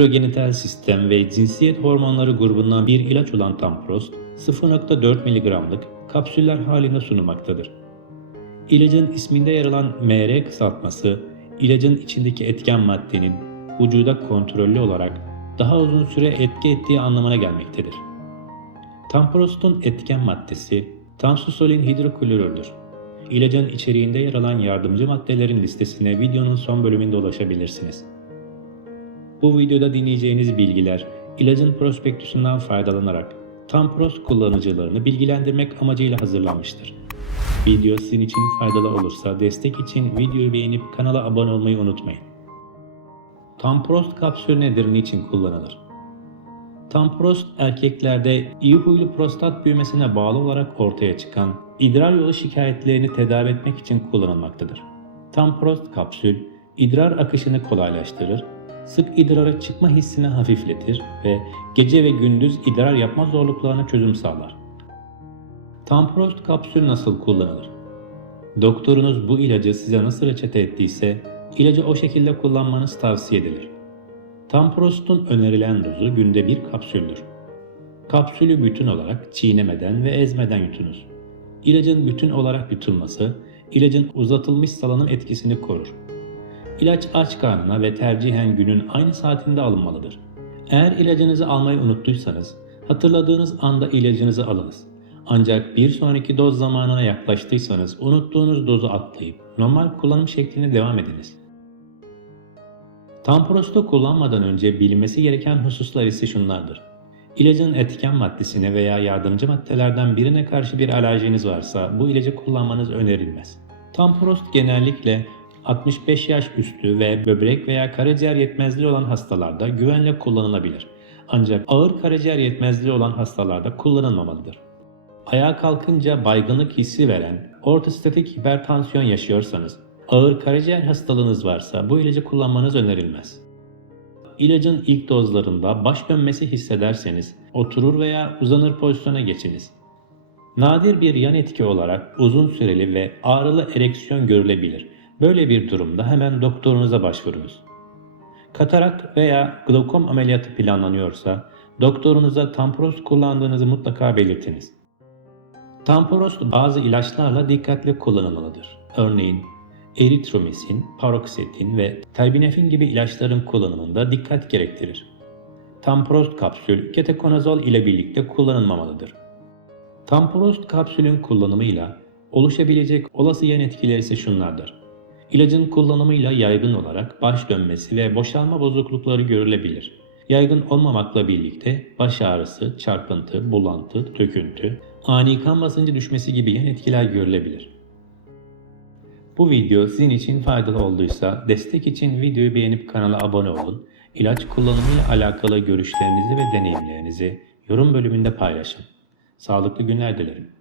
Ürogenital sistem ve cinsiyet hormonları grubundan bir ilaç olan Tamprost, 0.4 mg'lık kapsüller halinde sunulmaktadır. İlacın isminde yer alan MR kısaltması, ilacın içindeki etken maddenin vücuda kontrollü olarak daha uzun süre etki ettiği anlamına gelmektedir. Tamprost'un etken maddesi tamsusolin hidroklorürdür. İlacın içeriğinde yer alan yardımcı maddelerin listesine videonun son bölümünde ulaşabilirsiniz. Bu videoda dinleyeceğiniz bilgiler ilacın prospektüsünden faydalanarak Tamprost kullanıcılarını bilgilendirmek amacıyla hazırlanmıştır. Video sizin için faydalı olursa destek için videoyu beğenip kanala abone olmayı unutmayın. Tamprost kapsül nedir, niçin kullanılır? Tamprost erkeklerde iyi huylu prostat büyümesine bağlı olarak ortaya çıkan idrar yolu şikayetlerini tedavi etmek için kullanılmaktadır. Tamprost kapsül idrar akışını kolaylaştırır, sık idrara çıkma hissini hafifletir ve gece ve gündüz idrar yapma zorluklarına çözüm sağlar. Tamprost kapsül nasıl kullanılır? Doktorunuz bu ilacı size nasıl reçete ettiyse ilacı o şekilde kullanmanız tavsiye edilir. Tamprost'un önerilen dozu günde bir kapsüldür. Kapsülü bütün olarak çiğnemeden ve ezmeden yutunuz. İlacın bütün olarak yutulması, ilacın uzatılmış salınım etkisini korur. İlaç aç karnına ve tercihen günün aynı saatinde alınmalıdır. Eğer ilacınızı almayı unuttuysanız, hatırladığınız anda ilacınızı alınız. Ancak bir sonraki doz zamanına yaklaştıysanız unuttuğunuz dozu atlayıp normal kullanım şekline devam ediniz. Tamprostu kullanmadan önce bilinmesi gereken hususlar ise şunlardır. İlacın etken maddesine veya yardımcı maddelerden birine karşı bir alerjiniz varsa bu ilacı kullanmanız önerilmez. Tamprost genellikle 65 yaş üstü ve böbrek veya karaciğer yetmezliği olan hastalarda güvenle kullanılabilir. Ancak ağır karaciğer yetmezliği olan hastalarda kullanılmamalıdır. Ayağa kalkınca baygınlık hissi veren, ortostatik hipertansiyon yaşıyorsanız, ağır karaciğer hastalığınız varsa bu ilacı kullanmanız önerilmez. İlacın ilk dozlarında baş dönmesi hissederseniz oturur veya uzanır pozisyona geçiniz. Nadir bir yan etki olarak uzun süreli ve ağrılı ereksiyon görülebilir. Böyle bir durumda hemen doktorunuza başvurunuz. Katarakt veya glokom ameliyatı planlanıyorsa doktorunuza Tamprost kullandığınızı mutlaka belirtiniz. Tamprost bazı ilaçlarla dikkatli kullanılmalıdır. Örneğin eritromesin, paroksetin ve terbinefin gibi ilaçların kullanımında dikkat gerektirir. Tamprost kapsül ketokonazol ile birlikte kullanılmamalıdır. Tamprost kapsülün kullanımıyla oluşabilecek olası yan etkileri ise şunlardır. İlacın kullanımıyla yaygın olarak baş dönmesi ve boşalma bozuklukları görülebilir. Yaygın olmamakla birlikte baş ağrısı, çarpıntı, bulantı, döküntü, ani kan basıncı düşmesi gibi yan etkiler görülebilir. Bu video sizin için faydalı olduysa destek için videoyu beğenip kanala abone olun. İlaç kullanımıyla alakalı görüşlerinizi ve deneyimlerinizi yorum bölümünde paylaşın. Sağlıklı günler dilerim.